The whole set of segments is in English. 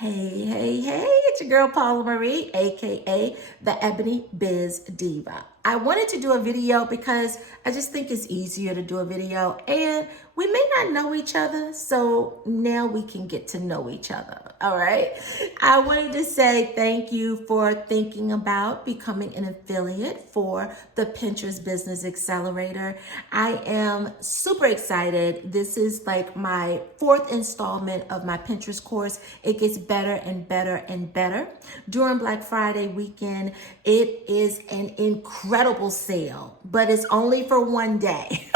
Hey, it's your girl Paula Marie, aka the Ebony Biz Diva. I wanted to do a video because I just think it's easier to do a video, and we may not know each other, so now we can get to know each other. All right. I wanted to say thank you for thinking about becoming an affiliate for the Pinterest Business Accelerator. I am super excited. This is like my fourth installment of my Pinterest course. It gets better and better and better. During Black Friday weekend, it is an incredible sale, but it's only for one day.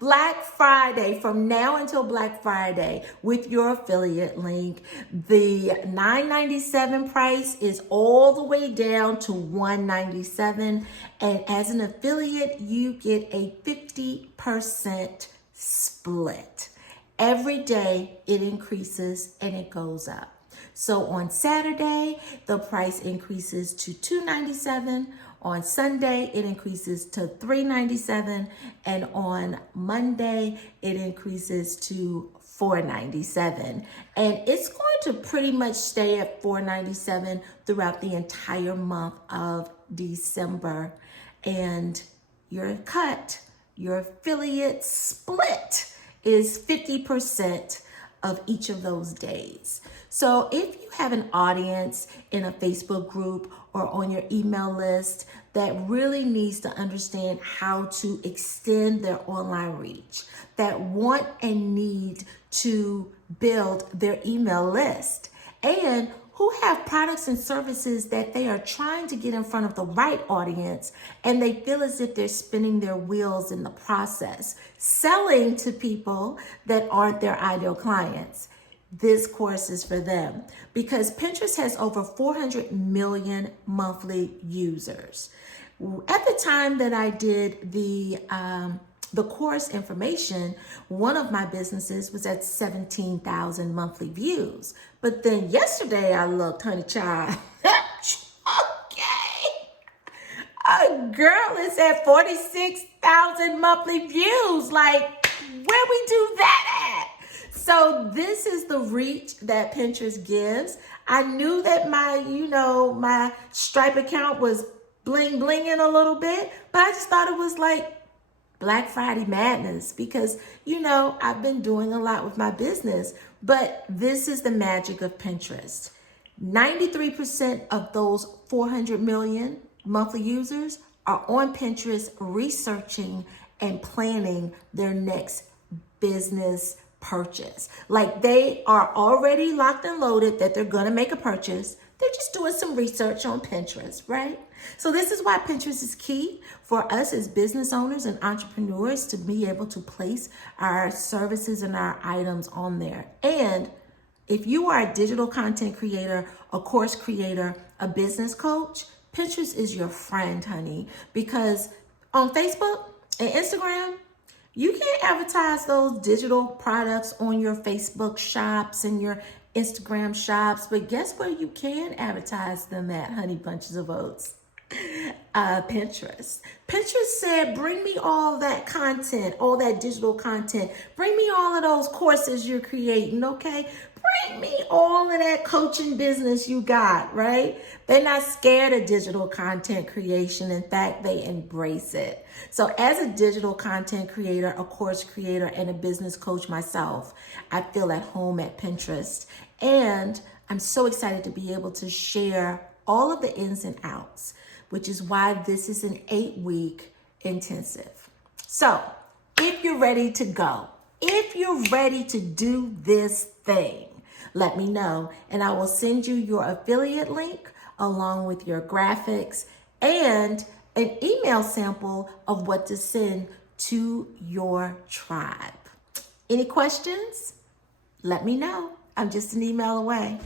Black Friday, from now until Black Friday, with your affiliate link, the $9.97 price is all the way down to $197. And as an affiliate, you get a 50% split. Every day it increases and it goes up. So on Saturday, the price increases to $297. On Sunday, it increases to $397. And on Monday, it increases to $497. And it's going to pretty much stay at $497 throughout the entire month of December. And your cut, your affiliate split is 50% of each of those days. So if you have an audience in a Facebook group or on your email list that really needs to understand how to extend their online reach, that want and need to build their email list, and who have products and services that they are trying to get in front of the right audience, and they feel as if they're spinning their wheels in the process, selling to people that aren't their ideal clients. This course is for them because Pinterest has over 400 million monthly users. At the time that I did the course information, one of my businesses was at 17,000 monthly views. But then yesterday I looked, honey child, okay, a girl is at 46,000 monthly views. Like, where we do that at? So this is the reach that Pinterest gives. I knew that my Stripe account was bling blinging a little bit, but I just thought it was like Black Friday madness because, I've been doing a lot with my business, but this is the magic of Pinterest. 93% of those 400 million monthly users are on Pinterest researching and planning their next business purchase. Like, they are already locked and loaded that they're going to make a purchase. They're just doing some research on Pinterest, right? So this is why Pinterest is key for us as business owners and entrepreneurs to be able to place our services and our items on there. And if you are a digital content creator, a course creator, a business coach, Pinterest is your friend, honey, because on Facebook and Instagram, you can't advertise those digital products on your Facebook shops and your Instagram shops, but guess where you can advertise them at, honey bunches of oats? Pinterest. Pinterest said, bring me all that content, all that digital content. Bring me all of those courses you're creating, okay? Bring me all of that coaching business you got, right? They're not scared of digital content creation. In fact, they embrace it. So as a digital content creator, a course creator, and a business coach myself, I feel at home at Pinterest. And I'm so excited to be able to share all of the ins and outs, which is why this is an 8-week intensive. So if you're ready to go, if you're ready to do this thing, let me know, and I will send you your affiliate link along with your graphics and an email sample of what to send to your tribe. Any questions? Let me know. I'm just an email away.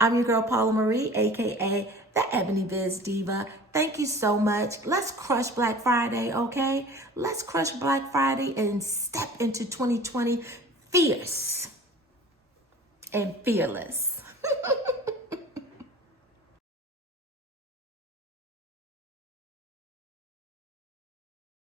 I'm your girl Paula Marie, aka the Ebony Biz Diva. Thank you so much. Let's crush Black Friday, okay? Let's crush Black Friday and step into 2020 fierce and fearless.